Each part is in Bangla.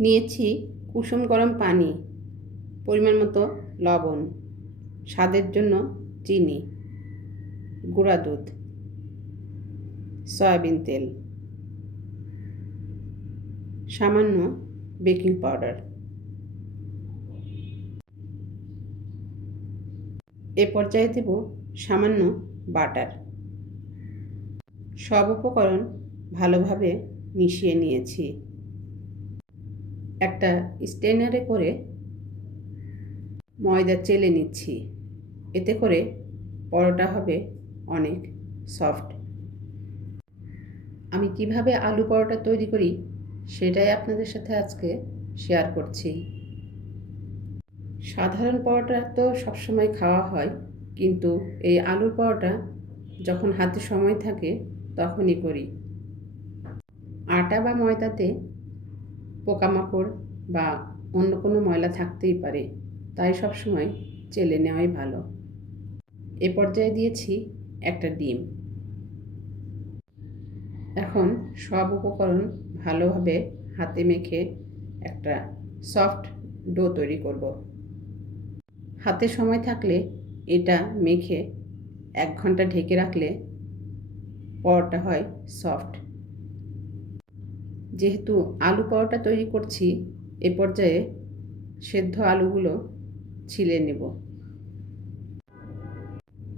নিয়েছি কুসুম গরম পানি, পরিমাণ মতো লবণ, স্বাদের জন্য চিনি, গুঁড়া দুধ, সয়াবিন তেল, সামান্য বেকিং পাউডার। এ পর্যায়ে দেব সামান্য বাটার। সব উপকরণ ভালোভাবে মিশিয়ে নিয়েছি। একটা স্ট্রেনারে করে ময়দা চেলে নিচ্ছি, এতে করে পরোটা হবে অনেক সফট। আমি কিভাবে আলু পরোটা তৈরি করি সেটাই আপনাদের সাথে আজকে শেয়ার করছি। সাধারণ পরোটা তো সবসময় খাওয়া হয়, কিন্তু এই আলুর পরোটা যখন হাতে সময় থাকে তখনই করি। আটা বা ময়দাতে পোকামাকড় বা অন্য কোনো ময়লা থাকতেই পারে, তাই সবসময় চেলে নেওয়াই ভালো। এ পর্যায়ে দিয়েছি একটা ডিম। এখন সব উপকরণ ভালোভাবে হাতে মেখে একটা সফট ডো তৈরি করব। হাতে সময় থাকলে এটা মেখে 1 ঘন্টা ঢেকে রাখলে পরোটা হয় সফট। যেহেতু আলু পরোটা তৈরি করছি, এ পর্যায়ে সেদ্ধ আলুগুলো ছিলে নেব।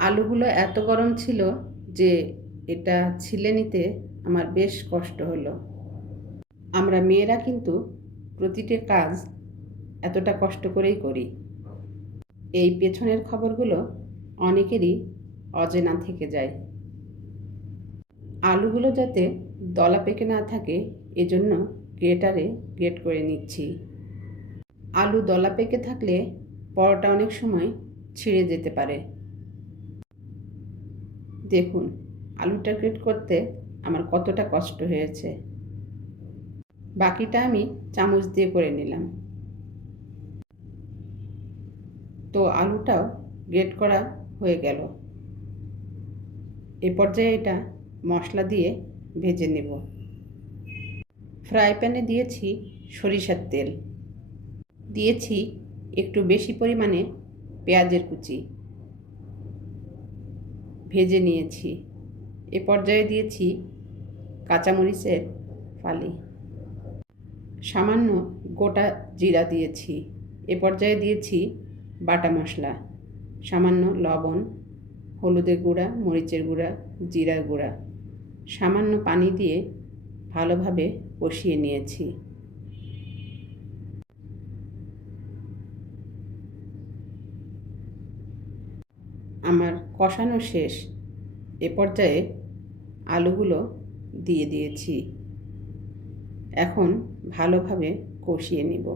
আলুগুলো এত গরম ছিল যে এটা ছিলে নিতে আমার বেশ কষ্ট হলো। আমরা মেয়েরা কিন্তু প্রতিটি কাজ এতটা কষ্ট করেই করি। এই পেছনের খবরগুলো অনেকেরই অজানা থেকে যায়। আলুগুলো যাতে দলা পেকে না থাকে এজন্য গ্রেটারে গ্রেট করে নিচ্ছি। আলু দলা পেকে থাকলে পরোটা অনেক সময় ছিঁড়ে যেতে পারে। দেখুন আলুটা গ্রেট করতে আমার কতটা কষ্ট হয়েছে। বাকিটা আমি চামচ দিয়ে করে নিলাম। তো আলুটাও গ্রেট করা হয়ে গেল। এ পর্যায়ে এটা মশলা দিয়ে ভেজে নেব। ফ্রাই প্যানে দিয়েছি সরিষার তেল, দিয়েছি একটু বেশি পরিমাণে পেঁয়াজের কুচি, ভেজে নিয়েছি। এ পর্যায়ে দিয়েছি কাঁচামরিচের ফালি, সামান্য গোটা জিরা দিয়েছি। এ পর্যায়ে দিয়েছি বাটা মশলা, সামান্য লবণ, হলুদের গুঁড়া, মরিচের গুঁড়া, জিরার গুঁড়া, সামান্য পানি দিয়ে ভালোভাবে কষিয়ে নিয়েছি। আমার কষানো শেষ। এ পর্যায়ে আলুগুলো দিয়ে দিয়েছি। এখন ভালোভাবে কষিয়ে নেব।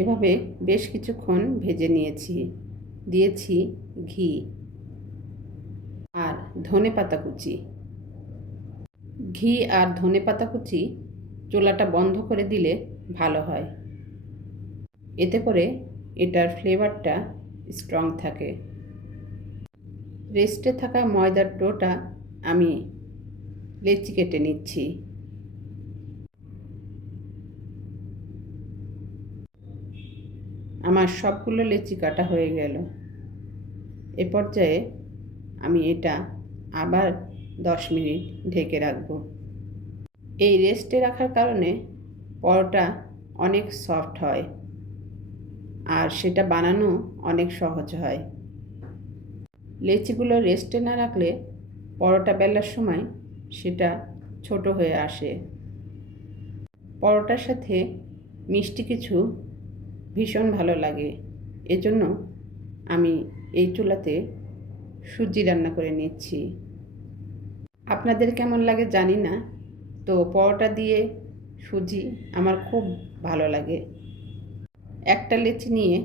এভাবে বেশ কিছুক্ষণ ভেজে নিয়েছি। দিয়েছি ঘি আর ধনেপাতা কুচি। ঘি আর ধনেপাতা কুচি চুলাটা বন্ধ করে দিলে ভালো হয়, এতে করে এটার ফ্লেভারটা স্ট্রং থাকে। রেস্টে থাকা ময়দার ডোটা আমি লেচি কেটে নিচ্ছি। আমার সবগুলো লেচি কাটা হয়ে গেল। এ পর্যায়ে আমি এটা আবার 10 মিনিট ঢেকে রাখব। এই রেস্টে রাখার কারণে পরোটা অনেক সফট হয় আর সেটা বানানো অনেক সহজ হয়। লেচিগুলো রেস্টে না রাখলে পরোটা বেলার সময় সেটা ছোট হয়ে আসে। পরোটার সাথে মিষ্টি কিছু ভীষণ ভালো লাগে, এজন্য আমি এই চুলাতে সুজি রান্না করে নিচ্ছি। আপনাদের কেমন লাগে জানি না, তো পরোটা দিয়ে সুজি আমার খুব ভালো লাগে। একটা লেচি নিয়ে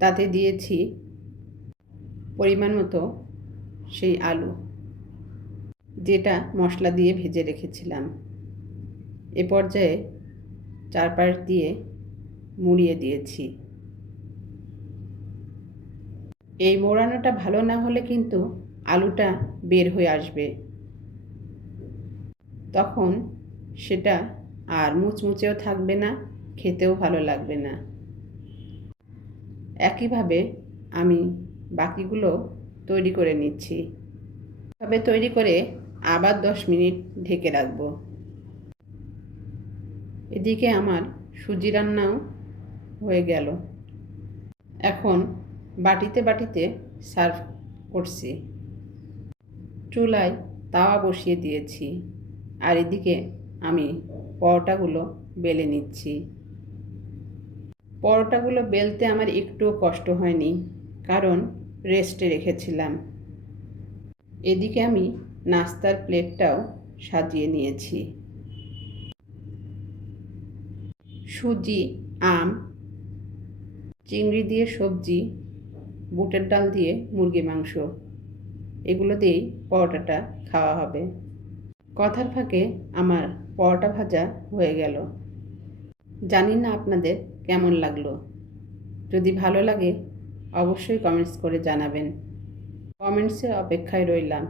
তাতে দিয়েছি পরিমাণ মতো সেই আলু, যেটা মশলা দিয়ে ভেজে রেখেছিলাম। এ পর্যায়ে চারপাশ দিয়ে মুড়িয়ে দিয়েছি। এই মোড়ানোটা ভালো না হলে কিন্তু আলুটা বের হয়ে আসবে। তখন সেটা আর মুচমুচেও থাকবে না, খেতেও ভালো লাগবে না। একইভাবে আমি বাকিগুলো তৈরি করে নিচ্ছি। এভাবে তৈরি করে আবার 10 মিনিট ঢেকে রাখব। এদিকে আমার সুজি রান্নাও হয়ে গেল। এখন বাটিতে বাটিতে সার্ভ করছি। চুলায় তাওয়া বসিয়ে দিয়েছি, আর এদিকে আমি পরোটাগুলো বেলে নিচ্ছি। পরোটাগুলো বেলতে আমার একটুও কষ্ট হয়নি, কারণ রেস্টে রেখেছিলাম। এদিকে আমি নাস্তার প্লেটটাও সাজিয়ে নিয়েছি। সুজি, আম, চিংড়ি দিয়ে সবজি, বুটের ডাল দিয়ে মুরগি মাংস, এগুলো দিয়েই পরোটাটা খাওয়া হবে। কথার ফাঁকে আমার পরোটা ভাজা হয়ে গেল। জানি না আপনাদের কেমন লাগলো। যদি ভালো লাগে অবশ্যই কমেন্টস করে জানাবেন। কমেন্টসে অপেক্ষায় রইলাম।